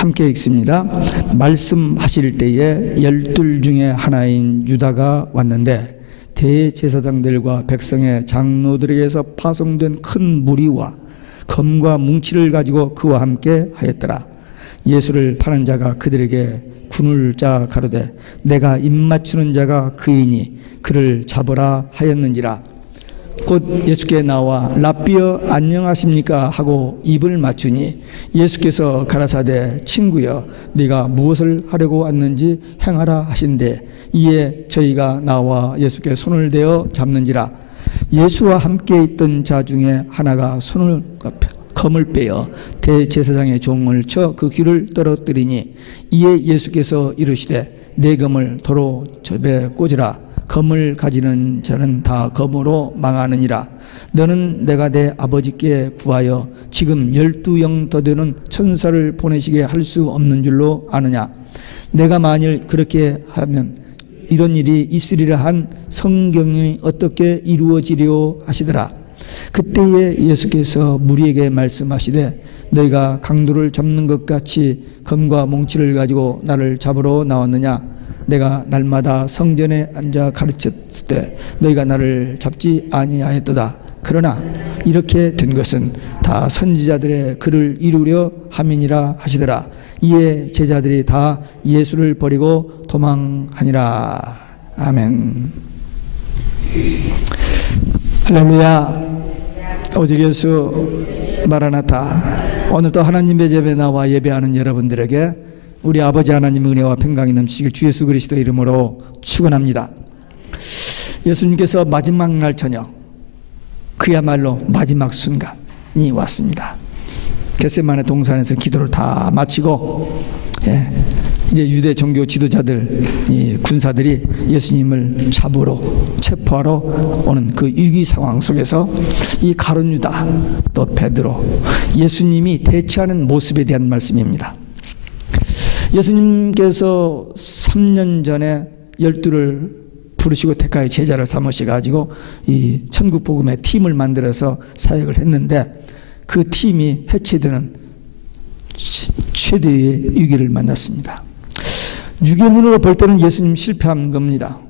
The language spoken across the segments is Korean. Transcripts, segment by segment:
함께 읽습니다. 말씀하실 때에 12 중에 하나인 유다가 왔는데 대제사장들과 백성의 장로들에게서 파송된 큰 무리와 검과 뭉치를 가지고 그와 함께 하였더라. 예수를 파는 자가 그들에게 군을 짜 가로되 내가 입맞추는 자가 그이니 그를 잡으라 하였는지라. 곧 예수께 나와 랍비여 안녕하십니까 하고 입을 맞추니 예수께서 가라사대 친구여 네가 무엇을 하려고 왔는지 행하라 하신대 이에 저희가 나와 예수께 손을 대어 잡는지라. 예수와 함께 있던 자 중에 하나가 손을 검을 빼어 대제사장의 종을 쳐 그 귀를 떨어뜨리니 이에 예수께서 이르시되 내 검을 도로 접에 꽂으라. 검을 가지는 자는 다 검으로 망하느니라. 너는 내가 내 아버지께 구하여 지금 12영 더 되는 천사를 보내시게 할 수 없는 줄로 아느냐. 내가 만일 그렇게 하면 이런 일이 있으리라 한 성경이 어떻게 이루어지려 하시더라. 그때에 예수께서 무리에게 말씀하시되 너희가 강도를 잡는 것 같이 검과 몽치를 가지고 나를 잡으러 나왔느냐. 내가 날마다 성전에 앉아 가르쳤을 때 너희가 나를 잡지 아니하였도다. 그러나 이렇게 된 것은 다 선지자들의 글을 이루려 함이니라 하시더라. 이에 제자들이 다 예수를 버리고 도망하니라. 아멘. 할렐루야. 오직 예수 마라나타. 오늘도 하나님의 집에 나와 예배하는 여러분들에게 우리 아버지 하나님의 은혜와 평강이 넘치길 주 예수 그리스도 이름으로 축원합니다. 예수님께서 마지막 날 저녁, 그야말로 마지막 순간이 왔습니다. 겟세마네 동산에서 기도를 다 마치고 이제 유대 종교 지도자들, 이 군사들이 예수님을 잡으러 체포하러 오는 그 위기 상황 속에서 이 가룟 유다 또 베드로, 예수님이 대처하는 모습에 대한 말씀입니다. 예수님께서 3년 전에 12를 부르시고 택하여 제자를 삼으셔가지고 이 천국복음의 팀을 만들어서 사역을 했는데 그 팀이 해체되는 최대의 위기를 만났습니다. 육의 눈으로 볼 때는 예수님 실패한 겁니다.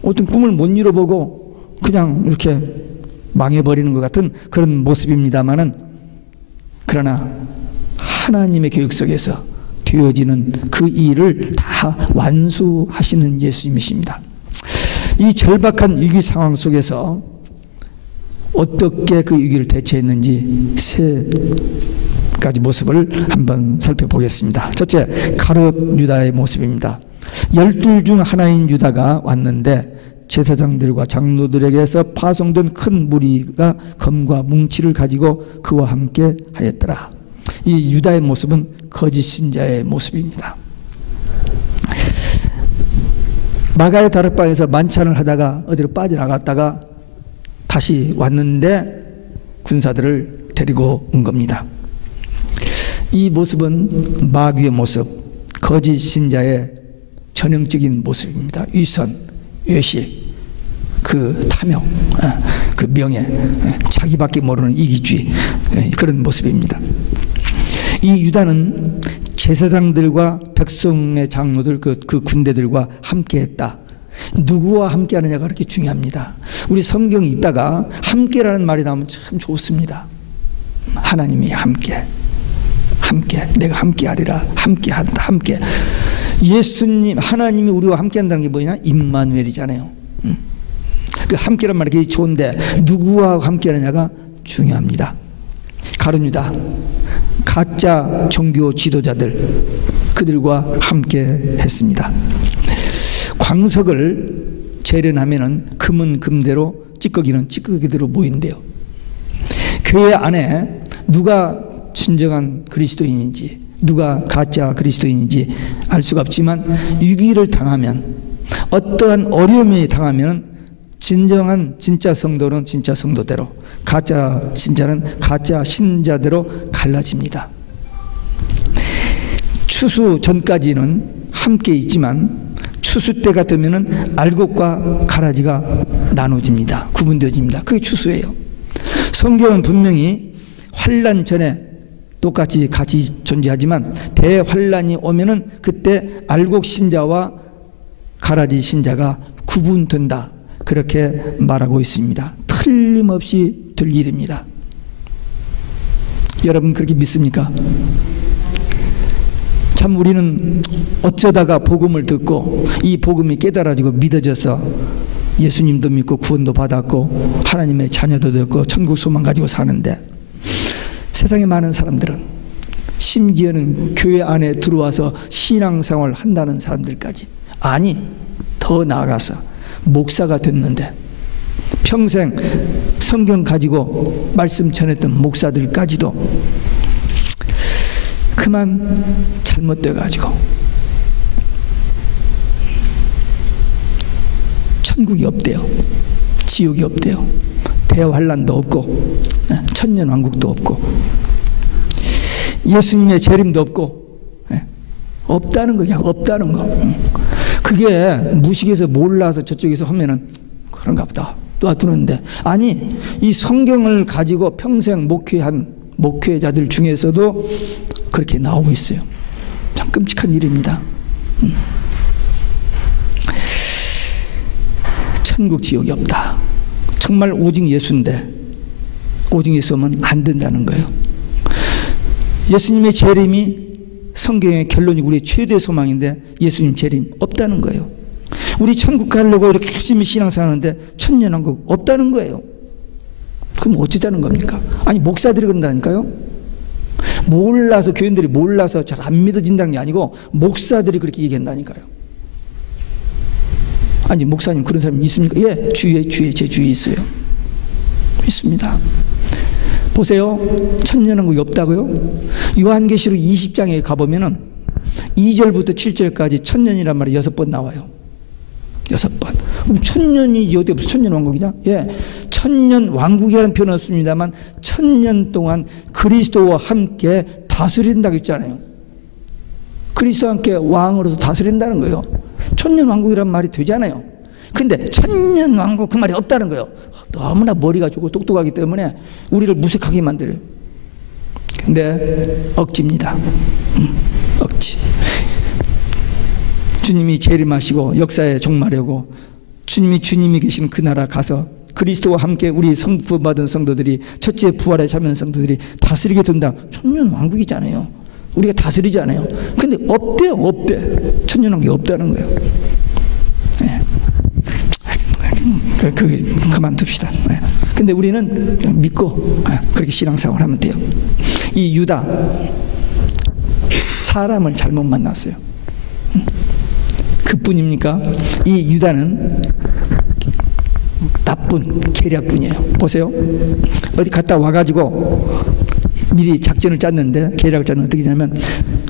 어떤 꿈을 못 이뤄보고 그냥 이렇게 망해버리는 것 같은 그런 모습입니다만은, 그러나 하나님의 계획 속에서 되어지는 그 일을 다 완수하시는 예수님이십니다. 이 절박한 위기 상황 속에서 어떻게 그 위기를 대처했는지 세 가지 모습을 한번 살펴보겠습니다. 첫째, 가룟 유다의 모습입니다. 12 중 하나인 유다가 왔는데 제사장들과 장로들에게서 파송된 큰 무리가 검과 뭉치를 가지고 그와 함께 하였더라. 이 유다의 모습은 거짓 신자의 모습입니다. 마가의 다락방에서 만찬을 하다가 어디로 빠져나갔다가 다시 왔는데 군사들을 데리고 온 겁니다. 이 모습은 마귀의 모습, 거짓 신자의 전형적인 모습입니다. 위선, 외식, 그 탐욕, 그 명예, 자기밖에 모르는 이기주의, 그런 모습입니다. 이 유다는 제사장들과 백성의 장로들, 그 군대들과 함께했다. 누구와 함께하느냐가 그렇게 중요합니다. 우리 성경이 있다가 함께라는 말이 나오면 참 좋습니다. 하나님이 함께, 내가 함께하리라, 함께한다, 함께. 예수님, 하나님이 우리와 함께한다는 게 뭐냐? 임마누엘이잖아요. 그 함께란 말이 되게 좋은데 누구와 함께하느냐가 중요합니다. 가룟 유다, 가짜 종교 지도자들, 그들과 함께 했습니다. 광석을 재련하면은 금은 금대로, 찌꺼기는 찌꺼기대로 모인대요. 교회 안에 누가 진정한 그리스도인인지, 누가 가짜 그리스도인인지 알 수가 없지만 위기를 당하면, 어떠한 어려움이 당하면 진정한 진짜 성도는 진짜 성도대로, 가짜 신자는 가짜 신자대로 갈라집니다. 추수 전까지는 함께 있지만 추수 때가 되면은 알곡과 가라지가 나눠집니다. 구분되어집니다. 그게 추수예요. 성경은 분명히 환난 전에 똑같이 같이 존재하지만 대환란이 오면은 그때 알곡 신자와 가라지 신자가 구분된다. 그렇게 말하고 있습니다. 틀림없이 될 일입니다. 여러분 그렇게 믿습니까? 참 우리는 어쩌다가 복음을 듣고 이 복음이 깨달아지고 믿어져서 예수님도 믿고 구원도 받았고 하나님의 자녀도 됐고 천국 소망 가지고 사는데, 세상에 많은 사람들은 심지어는 교회 안에 들어와서 신앙생활을 한다는 사람들까지, 아니 더 나아가서 목사가 됐는데 평생 성경 가지고 말씀 전했던 목사들까지도 그만 잘못돼 가지고 천국이 없대요. 지옥이 없대요. 대환란도 없고 천년왕국도 없고 예수님의 재림도 없고 없다는 거야. 없다는 거. 그게 무식해서 몰라서 저쪽에서 하면은 그런가 보다 놔두는데, 아니 이 성경을 가지고 평생 목회한 목회자들 중에서도 그렇게 나오고 있어요. 참 끔찍한 일입니다. 천국 지옥이 없다. 정말 오직 예수인데 오직 예수면 안 된다는 거예요. 예수님의 재림이 성경의 결론이 우리의 최대 소망인데 예수님 재림 없다는 거예요. 우리 천국 가려고 이렇게 열심히 신앙생활하는데 천년왕국 없다는 거예요. 그럼 어쩌자는 겁니까? 아니 목사들이 그런다니까요. 몰라서, 교인들이 몰라서 잘 안 믿어진다는 게 아니고 목사들이 그렇게 얘기한다니까요. 아니 목사님 그런 사람이 있습니까? 예, 제 주위에 있어요. 있습니다. 보세요. 천년왕국이 없다고요? 요한계시록 20장에 가보면은 2절부터 7절까지 천년이란 말이 6번 나와요. 6번. 그럼 천년이 어디 없어? 천년왕국이냐? 예, 천년왕국이라는 표현은 없습니다만 천년 동안 그리스도와 함께 다스린다고 했잖아요. 그리스도와 함께 왕으로서 다스린다는 거예요. 천년왕국이란 말이 되잖아요. 근데 천년왕국 그 말이 없다는 거예요. 너무나 머리가 좋고 똑똑하기 때문에 우리를 무색하게 만들어요. 근데 억지입니다. 억지. 주님이 재림하시고 역사에 종말하고 주님이 계신 그 나라 가서 그리스도와 함께 우리 구원받은 성도들이 첫째 부활에 참여한 성도들이 다스리게 된다. 천년왕국이잖아요. 우리가 다스리잖아요. 근데 없대요. 없대. 천년왕국이 없다는 거예요. 네. 그만둡시다. 네. 근데 우리는 믿고 그렇게 신앙생활을 하면 돼요. 이 유다 사람을 잘못 만났어요. 그뿐입니까? 이 유다는 나쁜 계략꾼이에요. 보세요. 어디 갔다 와가지고 미리 작전을 짰는데, 계략을 짰는데 어떻게 하냐면,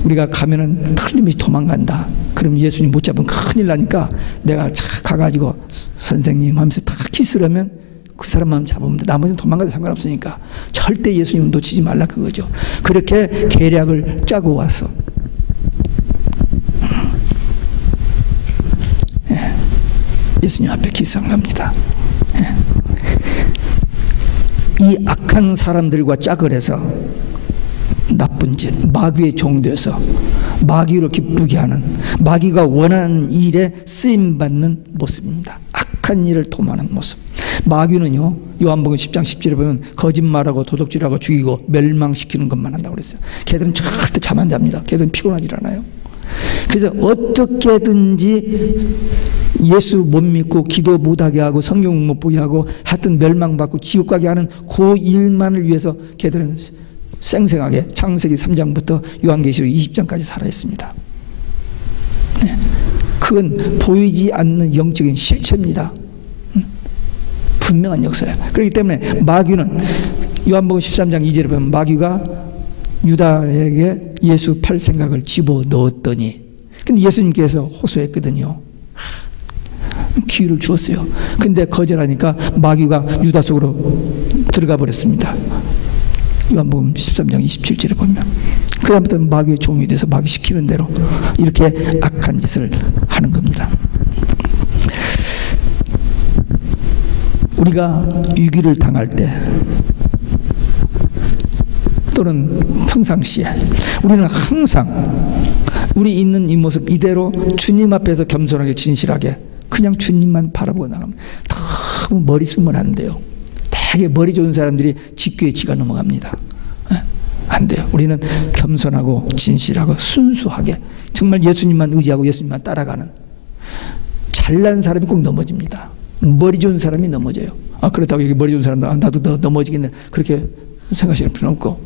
우리가 가면은 틀림없이 도망간다. 그럼 예수님 못 잡으면 큰일 나니까 내가 착 가가지고 선생님 하면서 딱 키스를 하면 그 사람만 잡으면 돼. 나머지는 도망가도 상관없으니까 절대 예수님 놓치지 말라 그거죠. 그렇게 계략을 짜고 와서 예수님 앞에 키스한 겁니다. 이 악한 사람들과 짝을 해서 나쁜 짓, 마귀의 종되어서 마귀로 기쁘게 하는, 마귀가 원하는 일에 쓰임받는 모습입니다. 악한 일을 도모하는 모습. 마귀는요, 요한복음 10장 10절에 보면 거짓말하고 도둑질하고 죽이고 멸망시키는 것만 한다고 그랬어요. 걔들은 절대 잠 안 잡니다. 걔들은 피곤하지 않아요. 그래서 어떻게든지 예수 못 믿고 기도 못하게 하고 성경 못 보게 하고 하여튼 멸망받고 지옥 가게 하는 그 일만을 위해서 걔들은 생생하게 창세기 3장부터 요한계시록 20장까지 살아있습니다. 네. 그건 보이지 않는 영적인 실체입니다. 분명한 역사예요. 그렇기 때문에 마귀는 요한복음 13장 2절에 보면 마귀가 유다에게 예수 팔 생각을 집어넣었더니, 근데 예수님께서 호소했거든요. 기회를 주었어요. 근데 거절하니까 마귀가 유다 속으로 들어가 버렸습니다. 요한복음 13장 27절에 보면 그다음부터 마귀의 종이 돼서 마귀 시키는 대로 이렇게 악한 짓을 하는 겁니다. 우리가 위기를 당할 때, 또는 평상시에 우리는 항상 우리 있는 이 모습 이대로 주님 앞에서 겸손하게 진실하게 그냥 주님만 바라보고 나가면 너무 머리 쓰면 안 돼요. 되게 머리 좋은 사람들이 직교에 지가 넘어갑니다. 안 돼요. 우리는 겸손하고 진실하고 순수하게 정말 예수님만 의지하고 예수님만 따라가는, 잘난 사람이 꼭 넘어집니다. 머리 좋은 사람이 넘어져요. 그렇다고 여기 머리 좋은 사람도 나도 더 넘어지겠네 그렇게 생각하실 필요는 없고,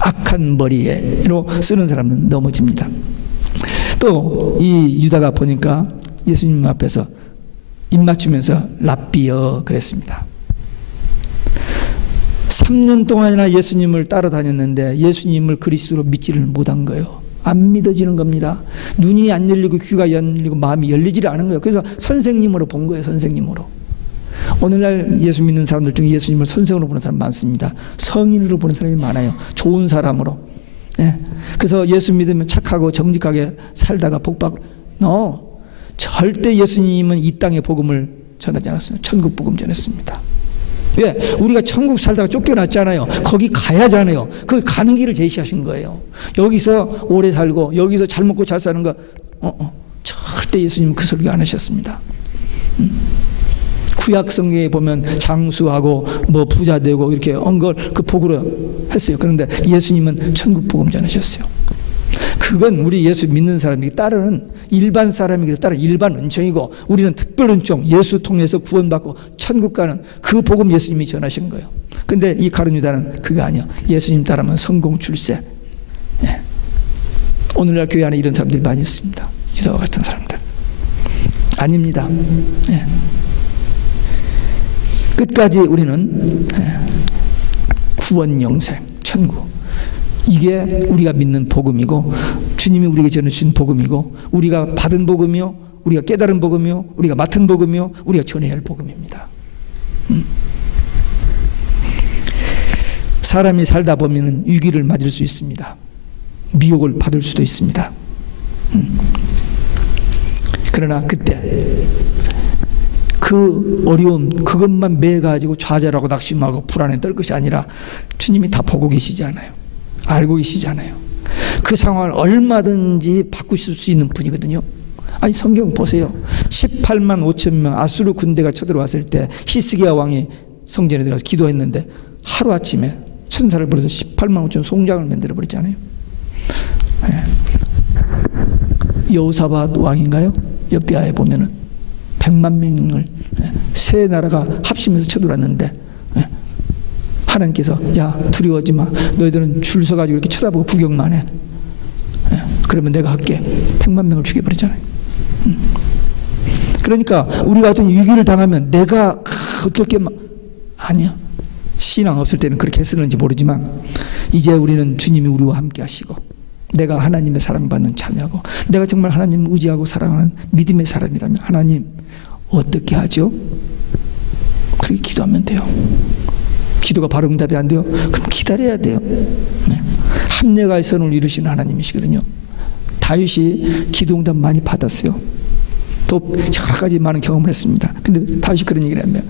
악한 머리로 쓰는 사람은 넘어집니다. 또 이 유다가 보니까 예수님 앞에서 입 맞추면서 랍비여 그랬습니다. 3년 동안이나 예수님을 따라다녔는데 예수님을 그리스도로 믿지를 못한 거예요. 안 믿어지는 겁니다. 눈이 안 열리고 귀가 열리고 마음이 열리지를 않은 거예요. 그래서 선생님으로 본 거예요. 선생님으로. 오늘날 예수 믿는 사람들 중에 예수님을 선생으로 보는 사람 많습니다. 성인으로 보는 사람이 많아요. 좋은 사람으로. 그래서 예수 믿으면 착하고 정직하게 살다가 복받고, 절대 예수님은 이 땅의 복음을 전하지 않았어요. 천국 복음 전했습니다. 왜? 우리가 천국 살다가 쫓겨났잖아요. 거기 가야잖아요. 그 가는 길을 제시하신 거예요. 여기서 오래 살고 여기서 잘 먹고 잘 사는 거 절대 예수님은 그 설교 안 하셨습니다. 구약 성경에 보면 장수하고 뭐 부자 되고 이렇게 한 걸 그 복으로 했어요. 그런데 예수님은 천국 복음 전하셨어요. 그건 우리 예수 믿는 사람이 따르는 일반 사람에게 따른 일반 은총이고, 우리는 특별 은총, 예수 통해서 구원받고 천국 가는 그 복음 예수님이 전하신 거예요. 근데 이 가룟 유다는 그게 아니에요. 예수님 따르면 성공 출세. 오늘날 교회 안에 이런 사람들이 많이 있습니다. 유다와 같은 사람들. 아닙니다. 끝까지 우리는 구원 영생, 천국, 이게 우리가 믿는 복음이고 주님이 우리에게 전해주신 복음이고 우리가 받은 복음이요, 우리가 깨달은 복음이요, 우리가 맡은 복음이요, 우리가 전해야 할 복음입니다. 사람이 살다 보면 위기를 맞을 수 있습니다. 미혹을 받을 수도 있습니다. 그러나 그때 그 어려움 그것만 매가지고 좌절하고 낙심하고 불안에 떨 것이 아니라 주님이 다 보고 계시잖아요. 알고 계시잖아요. 그 상황을 얼마든지 바꾸실 수 있는 분이거든요. 아니 성경 보세요. 18만 5천 명 아수르 군대가 쳐들어왔을 때 히스기야 왕이 성전에 들어가서 기도했는데 하루아침에 천사를 불러서 18만 5천 송장을 만들어 버렸잖아요. 여호사밧 왕인가요? 역대하에 보면은 100만 명을 세 나라가 합심해서 쳐들어왔는데 하나님께서 야 두려워하지 마, 너희들은 줄 서가지고 이렇게 쳐다보고 구경만 해. 그러면 내가 할게. 100만 명을 죽여버리잖아요. 그러니까 우리 같은 위기를 당하면 내가 어떻게 아니야. 신앙 없을 때는 그렇게 했었는지 모르지만 이제 우리는 주님이 우리와 함께 하시고 내가 하나님의 사랑받는 자녀고 내가 정말 하나님을 의지하고 사랑하는 믿음의 사람이라면 하나님 어떻게 하죠? 그렇게 기도하면 돼요. 기도가 바로 응답이 안 돼요? 그럼 기다려야 돼요. 합력의 선을 이루시는 하나님이시거든요. 다윗이 기도 응답 많이 받았어요. 또 여러 가지 많은 경험을 했습니다. 근데 다윗이 그런 얘기를 하면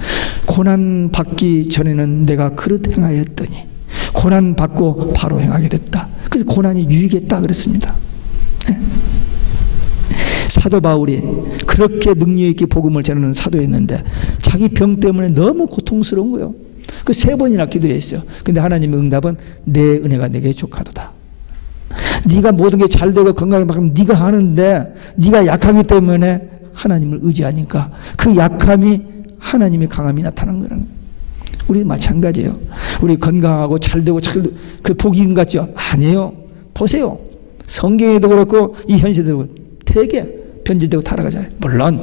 고난 받기 전에는 내가 그릇 행하였더니 고난 받고 바로 행하게 됐다. 그래서 고난이 유익했다 그랬습니다. 사도 바울이 그렇게 능력 있게 복음을 전하는 사도였는데 자기 병 때문에 너무 고통스러운 거예요. 그 3번이나 기도했어요. 근데 하나님의 응답은 내 은혜가 내게 족하도다. 네가 모든 게 잘 되고 건강하게 막 하면 네가 하는데 네가 약하기 때문에 하나님을 의지하니까 그 약함이 하나님의 강함이 나타난 거라는 거예요. 우리 마찬가지예요. 우리 건강하고 잘 되고 그 복인 같죠? 아니에요. 보세요. 성경에도 그렇고 이 현실도 되게 변질되고 타락하잖아요. 물론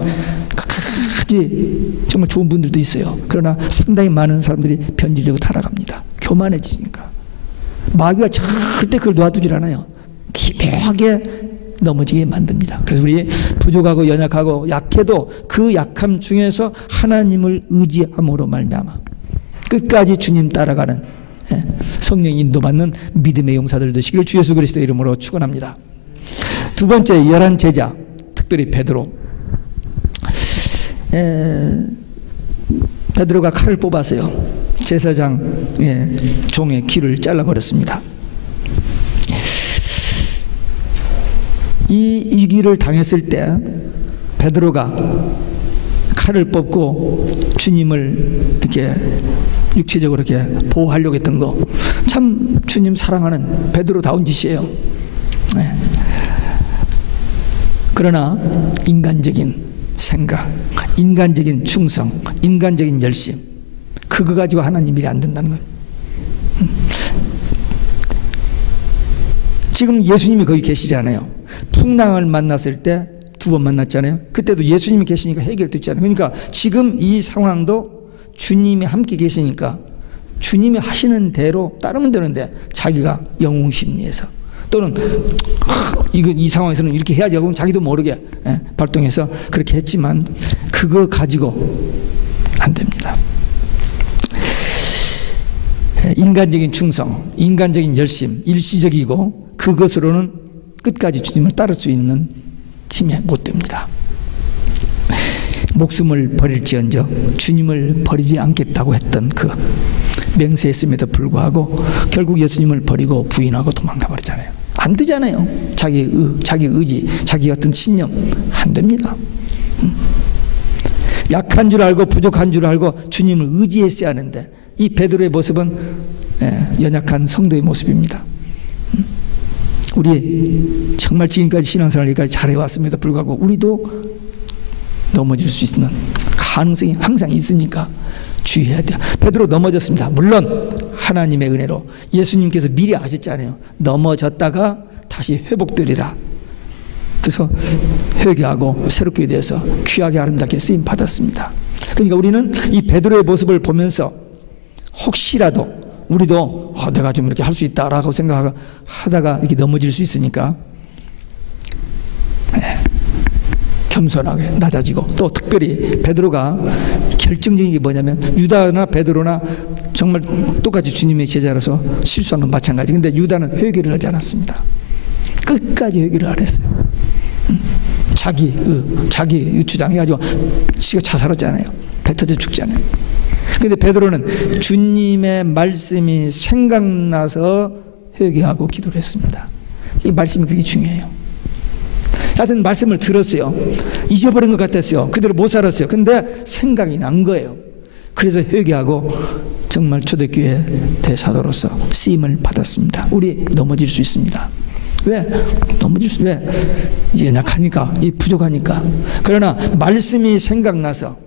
끝까지 정말 좋은 분들도 있어요. 그러나 상당히 많은 사람들이 변질되고 타락합니다. 교만해지니까. 마귀가 절대 그걸 놔두질 않아요. 기묘하게 넘어지게 만듭니다. 그래서 우리 부족하고 연약하고 약해도 그 약함 중에서 하나님을 의지함으로 말미암아 끝까지 주님 따라가는 성령 인도받는 믿음의 용사들 되시길 주 예수 그리스도 이름으로 축원합니다. 두 번째 11 제자, 특별히 베드로. 베드로가 칼을 뽑았어요. 제사장의 종의 귀를 잘라버렸습니다. 이 귀를 당했을 때 베드로가 칼을 뽑고 주님을 이렇게 육체적으로 이렇게 보호하려고 했던 거, 참 주님 사랑하는 베드로다운 짓이에요. 네. 그러나 인간적인 생각, 인간적인 충성, 인간적인 열심, 그거 가지고 하나님 일이 안 된다는 거예요. 지금 예수님이 거기 계시잖아요. 풍랑을 만났을 때 2번 만났잖아요. 그때도 예수님이 계시니까 해결됐잖아요. 그러니까 지금 이 상황도 주님이 함께 계시니까 주님이 하시는 대로 따르면 되는데, 자기가 영웅심리에서 또는 이 상황에서는 이렇게 해야지 하고 자기도 모르게 발동해서 그렇게 했지만 그거 가지고 안 됩니다. 인간적인 충성, 인간적인 열심, 일시적이고 그것으로는 끝까지 주님을 따를 수 있는 힘이 못 됩니다. 목숨을 버릴지언정 주님을 버리지 않겠다고 했던 그 맹세했음에도 불구하고 결국 예수님을 버리고 부인하고 도망가 버리잖아요. 안 되잖아요. 자기 의지, 자기 같은 신념 안 됩니다. 약한 줄 알고 부족한 줄 알고 주님을 의지했어야 하는데, 이 베드로의 모습은 연약한 성도의 모습입니다. 우리 정말 지금까지 신앙생활까지 잘해왔음에도 불구하고 우리도 넘어질 수 있는 가능성이 항상 있으니까 주의해야 돼요. 베드로 넘어졌습니다. 물론 하나님의 은혜로 예수님께서 미리 아셨잖아요. 넘어졌다가 다시 회복되리라. 그래서 회개하고 새롭게 되어서 귀하게 아름답게 쓰임 받았습니다. 그러니까 우리는 이 베드로의 모습을 보면서 혹시라도 우리도 내가 좀 이렇게 할 수 있다라고 생각하다가 이렇게 넘어질 수 있으니까 겸손하게 낮아지고, 또 특별히 베드로가 결정적인 게 뭐냐면, 유다나 베드로나 정말 똑같이 주님의 제자로서 실수한 건 마찬가지. 근데 유다는 회개를 하지 않았습니다. 끝까지 회개를 안 했어요. 자기 주장해가지고 지가 자살했잖아요. 배 터져 죽잖아요. 근데 베드로는 주님의 말씀이 생각나서 회개하고 기도를 했습니다. 이 말씀이 그렇게 중요해요. 하여튼 말씀을 들었어요. 잊어버린 것 같았어요. 그대로 못 살았어요. 근데 생각이 난 거예요. 그래서 회개하고 정말 초대교회 대사도로서 쓰임을 받았습니다. 우리 넘어질 수 있습니다. 왜? 이제 연약하니까, 부족하니까. 그러나 말씀이 생각나서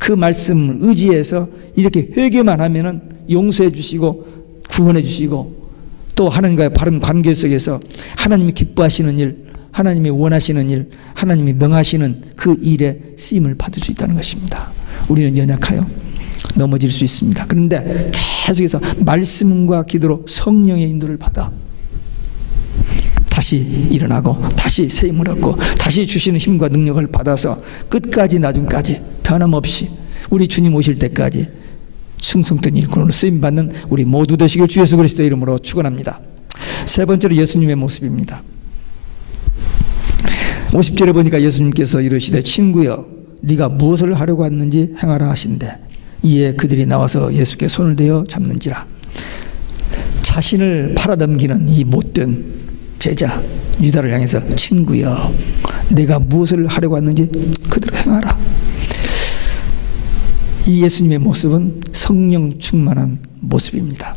그 말씀을 의지해서 이렇게 회개만 하면은 용서해 주시고 구원해 주시고, 또 하나님과의 바른 관계 속에서 하나님이 기뻐하시는 일, 하나님이 원하시는 일, 하나님이 명하시는 그 일에 쓰임을 받을 수 있다는 것입니다. 우리는 연약하여 넘어질 수 있습니다. 그런데 계속해서 말씀과 기도로 성령의 인도를 받아 다시 일어나고 다시 새 힘을 얻고 다시 주시는 힘과 능력을 받아서 끝까지 나중까지 변함없이 우리 주님 오실 때까지 충성된 일꾼으로 쓰임받는 우리 모두 되시길 주 예수 그리스도의 이름으로 축원합니다. 세 번째로 예수님의 모습입니다. 50절에 보니까 예수님께서 이르시되 친구여 네가 무엇을 하려고 왔는지 행하라 하신대 이에 그들이 나와서 예수께 손을 대어 잡는지라. 자신을 팔아넘기는 이 못된 제자 유다를 향해서 친구여 내가 무엇을 하려고 왔는지 그대로 행하라. 이 예수님의 모습은 성령 충만한 모습입니다.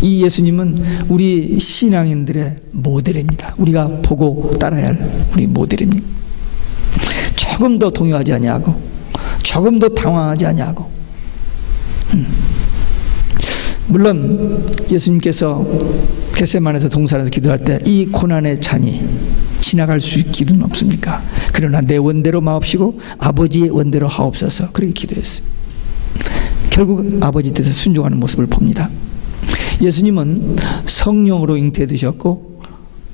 이 예수님은 우리 신앙인들의 모델입니다. 우리가 보고 따라야 할 우리 모델입니다. 조금 더 동요하지 아니하고 조금 더 당황하지 아니하고 물론 예수님께서 겟세마네에서 동산에서 기도할 때 이 고난의 잔이 지나갈 수 있기는 없습니까? 그러나 내 원대로 마옵시고 아버지의 원대로 하옵소서 그렇게 기도했어요. 결국 아버지 뜻에 순종하는 모습을 봅니다. 예수님은 성령으로 잉태되셨고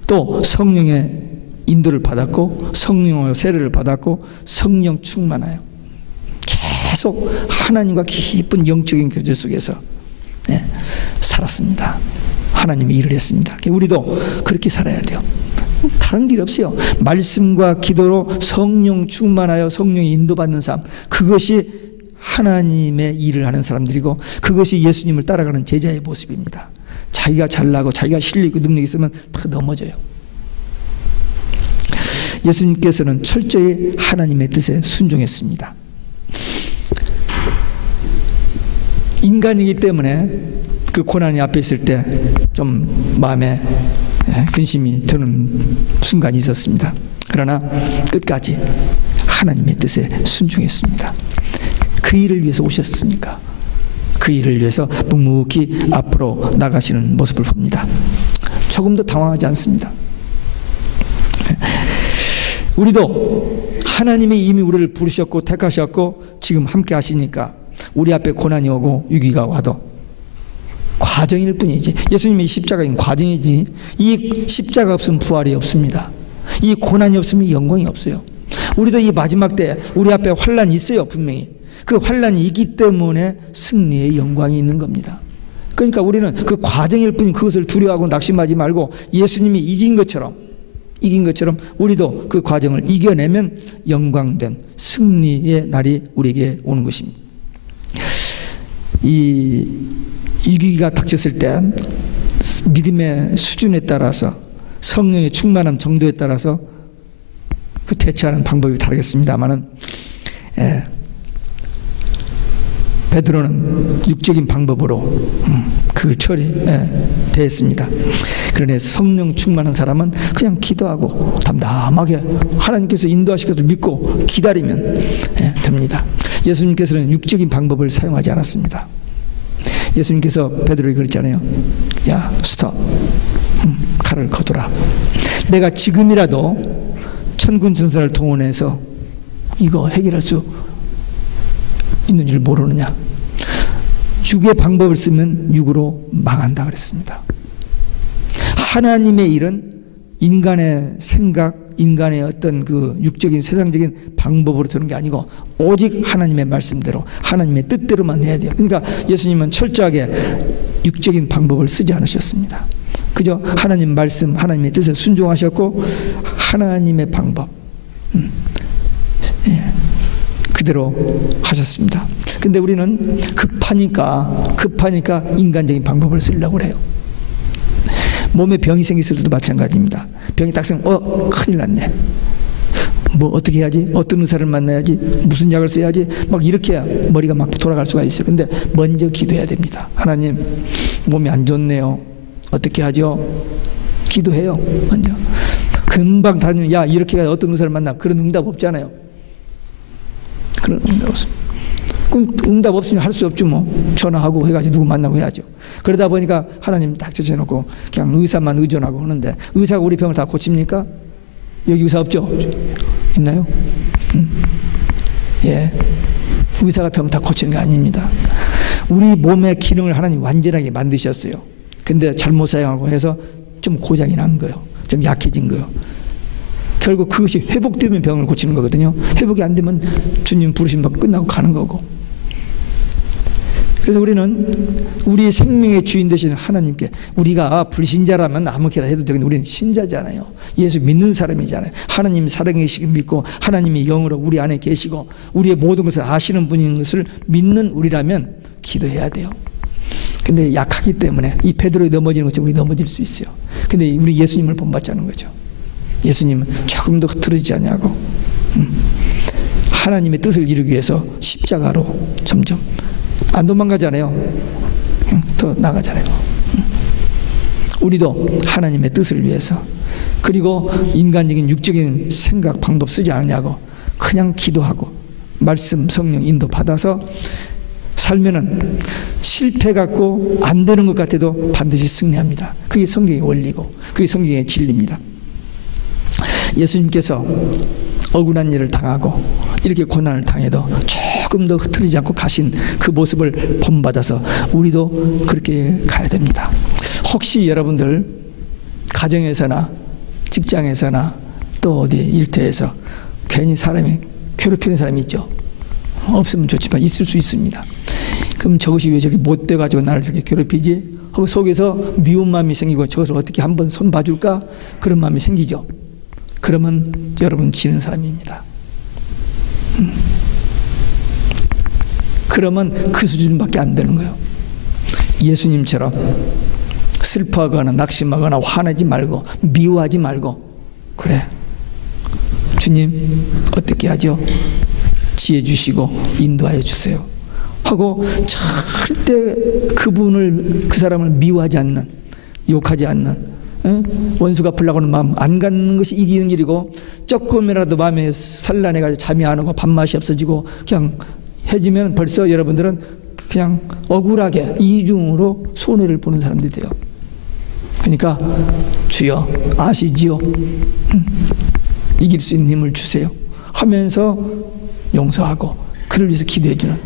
또 성령의 인도를 받았고 성령의 세례를 받았고 성령 충만하여 계속 하나님과 깊은 영적인 교제 속에서 살았습니다. 하나님이 일을 했습니다. 우리도 그렇게 살아야 돼요. 다른 길 없어요. 말씀과 기도로 성령 충만하여 성령이 인도받는 삶, 그것이 하나님의 일을 하는 사람들이고 그것이 예수님을 따라가는 제자의 모습입니다. 자기가 잘나고 자기가 실력이고 능력이 있으면 다 넘어져요. 예수님께서는 철저히 하나님의 뜻에 순종했습니다. 인간이기 때문에 그 고난이 앞에 있을 때 좀 마음에 근심이 드는 순간이 있었습니다. 그러나 끝까지 하나님의 뜻에 순종했습니다. 그 일을 위해서 오셨으니까 그 일을 위해서 묵묵히 앞으로 나가시는 모습을 봅니다. 조금도 당황하지 않습니다. 우리도 하나님이 이미 우리를 부르셨고 택하셨고 지금 함께 하시니까 우리 앞에 고난이 오고 위기가 와도 과정일 뿐이지, 예수님의 십자가인 과정이지, 이 십자가 없으면 부활이 없습니다. 이 고난이 없으면 영광이 없어요. 우리도 이 마지막 때 우리 앞에 환란이 있어요. 분명히 그 환란이 있기 때문에 승리의 영광이 있는 겁니다. 그러니까 우리는 그 과정일 뿐인 그것을 두려워하고 낙심하지 말고 예수님이 이긴 것처럼 우리도 그 과정을 이겨내면 영광된 승리의 날이 우리에게 오는 것입니다. 이 위기가 닥쳤을 때 믿음의 수준에 따라서 성령의 충만함 정도에 따라서 그 대처하는 방법이 다르겠습니다만은 베드로는 육적인 방법으로 그걸 처리됐습니다. 그러나 성령 충만한 사람은 그냥 기도하고 담담하게 하나님께서 인도하시고서 믿고 기다리면 됩니다. 예수님께서는 육적인 방법을 사용하지 않았습니다. 예수님께서 베드로에게 그랬잖아요. 야, 스톱. 칼을 거두라. 내가 지금이라도 천군 천사를 동원해서 이거 해결할 수 있는 줄 모르느냐. 육의 방법을 쓰면 육으로 망한다 그랬습니다. 하나님의 일은 인간의 생각, 인간의 어떤 그 육적인 세상적인 방법으로 되는 게 아니고 오직 하나님의 말씀대로 하나님의 뜻대로만 해야 돼요. 그러니까 예수님은 철저하게 육적인 방법을 쓰지 않으셨습니다. 그저 하나님 말씀, 하나님의 뜻에 순종하셨고 하나님의 방법 그대로 하셨습니다. 근데 우리는 급하니까 인간적인 방법을 쓰려고 그래요. 몸에 병이 생겼을 때도 마찬가지입니다. 병이 딱 생기면 큰일 났네. 뭐 어떻게 해야지? 어떤 의사를 만나야지? 무슨 약을 써야지? 막 이렇게 해야 머리가 막 돌아갈 수가 있어요. 근데 먼저 기도해야 됩니다. 하나님, 몸이 안 좋네요. 어떻게 하죠? 기도해요. 먼저. 금방 다니면 야 이렇게 해야 어떤 의사를 만나. 그런 응답 없잖아요. 그런 응답 없습니다. 그럼 응답 없으면 할 수 없죠. 뭐 전화하고 해가지고 누구 만나고 해야죠. 그러다 보니까 하나님 딱 제쳐놓고 그냥 의사만 의존하고 하는데 의사가 우리 병을 다 고칩니까? 여기 의사 없죠? 있나요? 예, 의사가 병 다 고치는 게 아닙니다. 우리 몸의 기능을 하나님 완전하게 만드셨어요. 근데 잘못 사용하고 해서 좀 고장이 난 거예요. 좀 약해진 거예요. 결국 그것이 회복되면 병을 고치는 거거든요. 회복이 안 되면 주님 부르심 받고 끝나고 가는 거고. 그래서 우리는 우리 생명의 주인 되신 하나님께, 우리가 불신자라면 아무렇게나 해도 되겠는데 우리는 신자잖아요. 예수 믿는 사람이잖아요. 하나님이 살아계시고 믿고 하나님이 영으로 우리 안에 계시고 우리의 모든 것을 아시는 분인 것을 믿는 우리라면 기도해야 돼요. 근데 약하기 때문에 이 베드로에 넘어지는 것처럼 우리 넘어질 수 있어요. 근데 우리 예수님을 본받자는 거죠. 예수님은 조금 더 흐트러지지 않냐고 하나님의 뜻을 이루기 위해서 십자가로 점점 안 도망가잖아요. 더 나가잖아요. 우리도 하나님의 뜻을 위해서, 그리고 인간적인 육적인 생각 방법 쓰지 않냐고 그냥 기도하고 말씀 성령 인도 받아서 살면은 실패 같고 안 되는 것 같아도 반드시 승리합니다. 그게 성경의 원리고 그게 성경의 진리입니다. 예수님께서 억울한 일을 당하고 이렇게 고난을 당해도 조금 더 흐트리지 않고 가신 그 모습을 본받아서 우리도 그렇게 가야 됩니다. 혹시 여러분들 가정에서나 직장에서나 또 어디 일터에서 괜히 사람이 괴롭히는 사람이 있죠. 없으면 좋지만 있을 수 있습니다. 그럼 저것이 왜 저렇게 못돼 가지고 나를 저렇게 괴롭히지? 하고 속에서 미운 마음이 생기고 저것을 어떻게 한번 손 봐줄까? 그런 마음이 생기죠. 그러면 여러분 지는 사람입니다. 그러면 그 수준밖에 안 되는 거예요. 예수님처럼 슬퍼하거나 낙심하거나 화내지 말고 미워하지 말고, 그래 주님 어떻게 하죠? 지혜 주시고 인도하여 주세요 하고 절대 그 사람을 미워하지 않는, 욕하지 않는, 원수가 풀려고 하는 마음 안 갖는 것이 이기는 길이고, 조금이라도 마음에 산란해가지고 잠이 안 오고 밥맛이 없어지고 그냥 해지면 벌써 여러분들은 그냥 억울하게 이중으로 손해를 보는 사람들이 돼요. 그러니까 주여 아시지요? 이길 수 있는 힘을 주세요 하면서 용서하고 그를 위해서 기도해주는,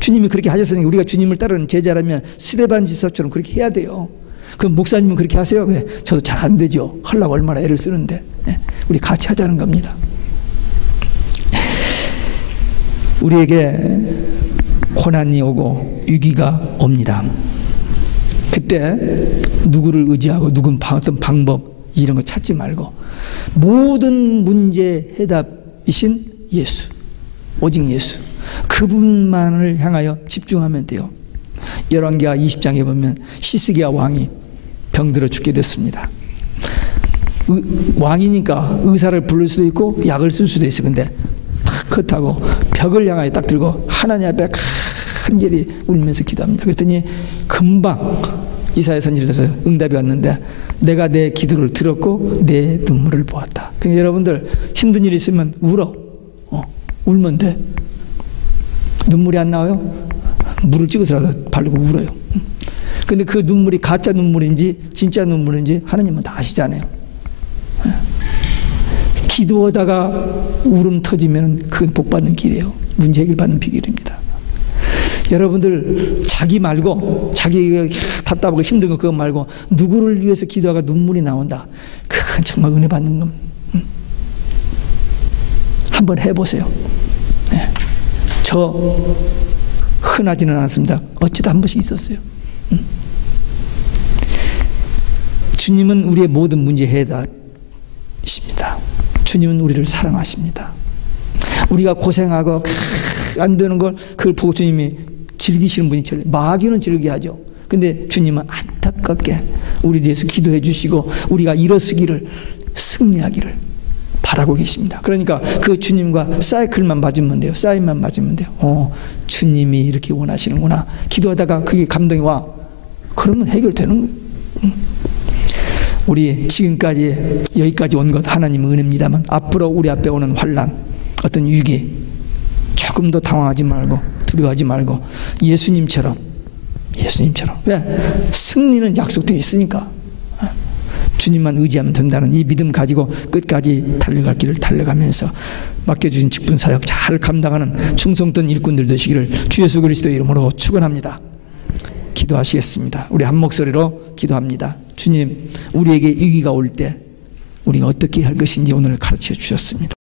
주님이 그렇게 하셨으니 우리가 주님을 따르는 제자라면 스데반 집사처럼 그렇게 해야 돼요. 그럼 목사님은 그렇게 하세요? 네, 저도 잘 안 되죠. 하려고 얼마나 애를 쓰는데. 네, 우리 같이 하자는 겁니다. 우리에게 고난이 오고 위기가 옵니다. 그때 누구를 의지하고 어떤 방법 이런 거 찾지 말고 모든 문제 해답이신 예수, 오직 예수, 그분만을 향하여 집중하면 돼요. 열왕기하 20장에 보면 시스기야 왕이 병들어 죽게 됐습니다. 왕이니까 의사를 부를 수도 있고 약을 쓸 수도 있어요. 근데 탁 컷하고 벽을 향하여 딱 들고 하나님 앞에 간절히 울면서 기도합니다. 그랬더니 금방 이사야 선지자에서 응답이 왔는데 내가 내 기도를 들었고 내 눈물을 보았다. 그러니까 여러분들 힘든 일이 있으면 울어. 울면 돼. 눈물이 안 나와요? 물을 찍어서라도 바르고 울어요. 근데 그 눈물이 가짜 눈물인지 진짜 눈물인지 하나님은 다 아시잖아요. 기도하다가 울음 터지면 그건 복 받는 길이에요. 문제 해결 받는 비결입니다. 여러분들 자기 말고, 자기가 답답하고 힘든 거 그거 말고 누구를 위해서 기도하다가 눈물이 나온다. 그건 정말 은혜 받는 겁니다. 한번 해보세요. 네. 저 흔하지는 않았습니다. 어쩌다 한 번씩 있었어요. 주님은 우리의 모든 문제 해답이십니다. 주님은 우리를 사랑하십니다. 우리가 고생하고 안 되는 걸 그걸 보고 주님이 즐기시는 분이 마귀는 즐기하죠. 근데 주님은 안타깝게 우리를 위해서 기도해 주시고 우리가 일어서기를, 승리하기를 바라고 계십니다. 그러니까 그 주님과 사이클만 맞으면 돼요. 사인만 맞으면 돼요. 주님이 이렇게 원하시는구나. 기도하다가 그게 감동이 와. 그러면 해결되는 거예요. 우리 지금까지 여기까지 온 것 하나님의 은혜입니다만 앞으로 우리 앞에 오는 환난, 어떤 위기 조금 더 당황하지 말고 두려워하지 말고 예수님처럼 왜? 승리는 약속되어 있으니까 주님만 의지하면 된다는 이 믿음 가지고 끝까지 달려갈 길을 달려가면서 맡겨주신 직분 사역 잘 감당하는 충성된 일꾼들 되시기를 주 예수 그리스도 이름으로 축원합니다. 기도하시겠습니다. 우리 한 목소리로 기도합니다. 주님, 우리에게 위기가 올 때 우리가 어떻게 할 것인지 오늘 가르쳐 주셨습니다.